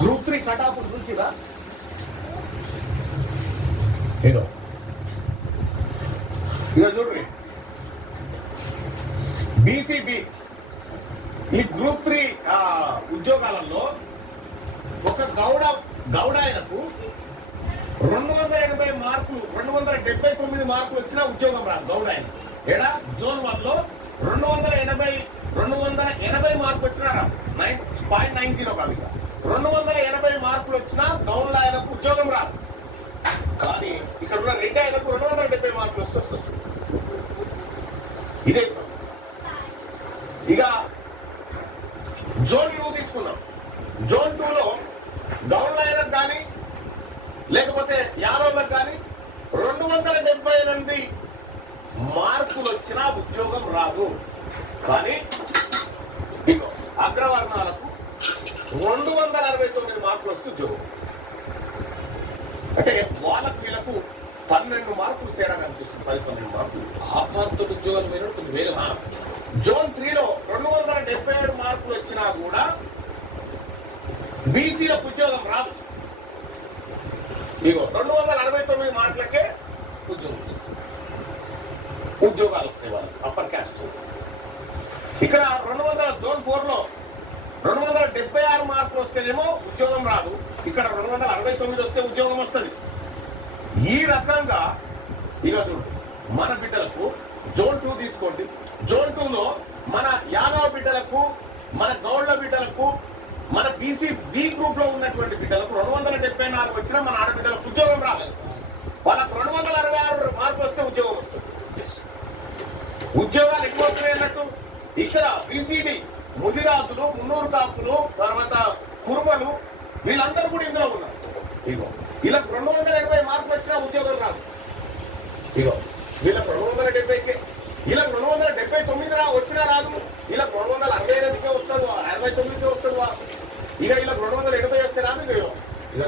Group three cut off చూసిరా? ఏదో. ఇక చూడ్రి బీసీబీ ఈ గ్రూప్ త్రీ ఉద్యోగాలలో ఒక గౌడ గౌడ ఆయనకు రెండు వందల ఎనభై మార్కులు రెండు వందల డెబ్బై తొమ్మిది మార్కులు వచ్చిన ఉద్యోగం రాదు గౌడ ఆయన ఏడా? జోన్ వన్లో రెండు వందల ఎనభై రెండు వందల ఎనభై మార్కులు వచ్చినా రాదు. నైన్ పాయింట్ నైన్ జీరో కాదు ఇక. రెండు వందల ఎనభై మార్కులు వచ్చినా గౌన్ల ఆయనకు ఉద్యోగం రాదు. కానీ ఇక్కడ ఉన్న రెడ్డి ఆయనకు రెండు వందల డెబ్బై మార్కులు వస్తే వస్తుంది. ఇదే ఇక జోన్ టూ తీసుకున్నాం జోన్ టూలో గౌన్ల ఆయనకు కానీ లేకపోతే యాదవ్లకు కానీ రెండు వందల డెబ్బై ఎనిమిది మార్కులు వచ్చినా ఉద్యోగం రాదు. కానీ అగ్రవర్ణాల రెండు వందల అరవై తొమ్మిది మార్కులు వస్తే ఉద్యోగం. అంటే వాళ్ళకు వీళ్ళకు పన్నెండు మార్కులు తేడా కనిపిస్తుంది పది పన్నెండు మార్కులు. ఆ మార్కుతో ఉద్యోగాలు పోయినప్పుడు కొంచెం వేగం ఆ, జోన్ త్రీలో రెండు వందల డెబ్బై ఏడు మార్కులు వచ్చినా కూడా బీసీలకు ఉద్యోగం రాదు. ఇగో రెండు వందల అరవై తొమ్మిది మార్కులకే ఉద్యోగం చేస్తారు ఉద్యోగాలు వస్తాయి వాళ్ళు అప్పర్ క్యాస్ట్ ఇక్కడ రెండు వందల జోన్ ఫోర్లో రెండు వందల డెబ్బై ఆరు మార్కులు వస్తేనేమో ఉద్యోగం రాదు. ఇక్కడ రెండు వందల అరవై తొమ్మిది వస్తే ఉద్యోగం వస్తుంది. ఈ రకంగా ఇక మన బిడ్డలకు జోన్ టూ తీసుకోండి. జోన్ టూలో మన యాదవ బిడ్డలకు మన గౌడ్ల బిడ్డలకు మన బీసీ బి గ్రూప్లో ఉన్నటువంటి బిడ్డలకు రెండు వందల డెబ్బై నాలుగు వచ్చినా మన ఆడబిడ్డలకు ఉద్యోగం రాలేదు వాళ్ళకు రెండు వందల అరవై ఆరు మార్కులు వస్తే ఉద్యోగం వస్తుంది. ఉద్యోగాలు ఎక్కువ వస్తున్నాయి అన్నట్టు ఇక్కడ బీసీడీ ముదిరాజులు మున్నూరు కాపులు తర్వాత కుర్మలు వీళ్ళందరూ కూడా ఇందులో ఉన్నారు. ఇగో వీళ్ళకి రెండు వందల ఎనభై మార్కులు వచ్చినా ఉద్యోగం రాదు. ఇగో వీళ్ళకి రెండు వందల డెబ్బైకి వీళ్ళకి రెండు వందల డెబ్బై తొమ్మిది రా వచ్చినా రాదు. వీళ్ళకి రెండు వందల అరవై ఎనిమిదికే వస్తుంది అరవై తొమ్మిదికే వస్తుంది. ఇక వీళ్ళకి రెండు వందల ఎనభై వస్తే రాదు ఇక ఇగో. ఇక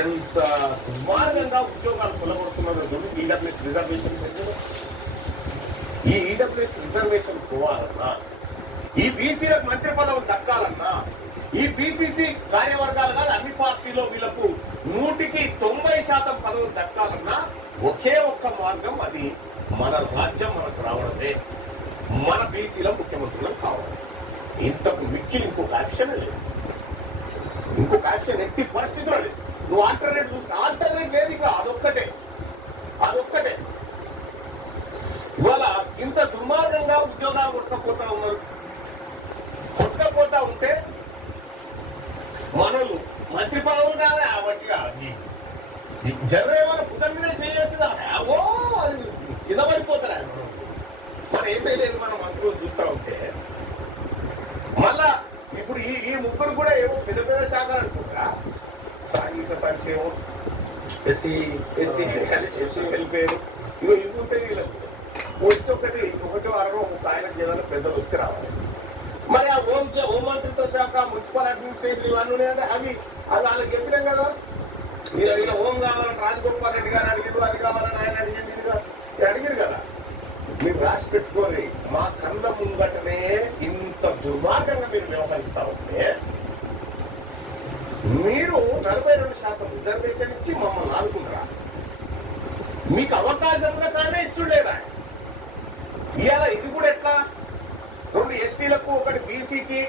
ఎంత దుర్మార్గంగా ఉద్యోగాలు కొలగొడుతున్నారో చూడండి ఈడబ్ల్యూఎస్ రిజర్వేషన్ ఈ ఈడబ్ల్యూఎస్ రిజర్వేషన్ పోవాలన్నా ఈ బీసీలకు మంత్రి పదవులు దక్కాలన్నా ఈ బీసీసీ కార్యవర్గాలు కానీ అన్ని పార్టీలో వీళ్ళకు నూటికి తొంభై శాతం పదవులు దక్కాలన్నా ఒకే ఒక్క మార్గం అది మన రాజ్యం మనకు రావడమే. మన బీసీల ముఖ్యమంత్రులం కావడం ఇంతకు మిక్కిలి ఇంకొక యాక్షన్ లేదు. ఇంకొక ఆప్షన్ ఎట్టి పరిస్థితిలో లేదు. నువ్వు ఆల్టర్నేట్ చూసి ఆల్టర్నేట్ లేదు ఇక అదొక్కటే ఇవాళ ఇంత దుర్మార్గంగా ఉద్యోగాలు కొట్టకపోతా ఉన్నారు కొట్టకపోతా ఉంటే మనలు మంత్రి పదవులు కాదా బట్టిగా జనరేమన్నా బుధం మీద చేసేస్తుందా ఓ అది కింద పడిపోతారా మరి ఏం లేదు మన మంత్రులు చూస్తా ఉంటే. మళ్ళా ఇప్పుడు ఈ ఈ ముగ్గురు కూడా ఏమో పెద్ద పెద్ద శాఖలు అనుకుంటా. సాంఘిక సంక్షేమం ఎస్సీ ఎస్సీ ఎస్సీ వెల్ఫేర్ ఇగో ఇవి ఉంటాయి వీళ్ళకు పోస్ట్ ఒకటి ఒకటి వారం ఒక ఆయనకి ఏదైనా పెద్దలు వస్తే రావాలి. మరి ఆ హోం హోంమంత్రిత్వ శాఖ మున్సిపల్ అడ్మినిస్ట్రేషన్ ఇవన్నీ ఉన్నాయంటే అవి అవి వాళ్ళకి చెప్పినాం కదా. మీరు అడిగిన హోం కావాలని రాజగోపాల్ రెడ్డి గారు అడిగారు అది కావాలని ఆయన అడిగింది ఇది అడిగారు కదా. మీరు రాసి పెట్టుకోరి మా కళ్ళ ముంగటనే ఇంత దుర్మార్గంగా మీరు వ్యవహరిస్తా ఉంటే మీరు నలభై రెండు శాతం రిజర్వేషన్ ఇచ్చి మమ్మల్ని ఆదుకుంటారా? మీకు అవకాశం కానీ ఇచ్చుండేదా? ఇవాళ ఇది కూడా ఎట్లా? రెండు ఎస్సీలకు ఒకటి బీసీకి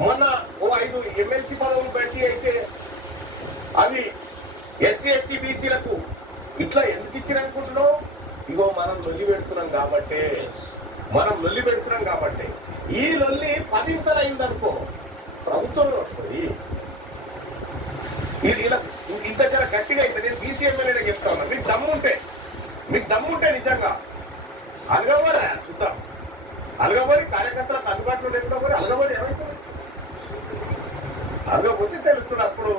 మొన్న ఓ ఐదు ఎమ్మెల్సీ పదవులు పెట్టి అయితే ఎస్సీ ఎస్టీ బీసీలకు ఇట్లా ఎందుకు ఇచ్చిరనుకుంటున్నావు? ఇగో మనం లొల్లి పెడుతున్నాం కాబట్టే మనం లొల్లి పెడుతున్నాం కాబట్టి. ఈ లొల్లి పదింతలు అయిందనుకో ప్రభుత్వంలో వస్తుంది. ఇది ఇలా ఇంత జర గట్టిగా అయితే నేను బీసీ ఎమ్మెల్యేగా చెప్తా ఉన్నా. మీకు దమ్ముంటే మీకు దమ్ముంటే నిజంగా. అలగబోరా చూద్దాం. అలగబోరి కార్యకర్తలకు అందుబాటులో లేకుండా పోయి అలగబోరి ఏమవుతుంది అలగపోతే తెలుస్తుంది అప్పుడు.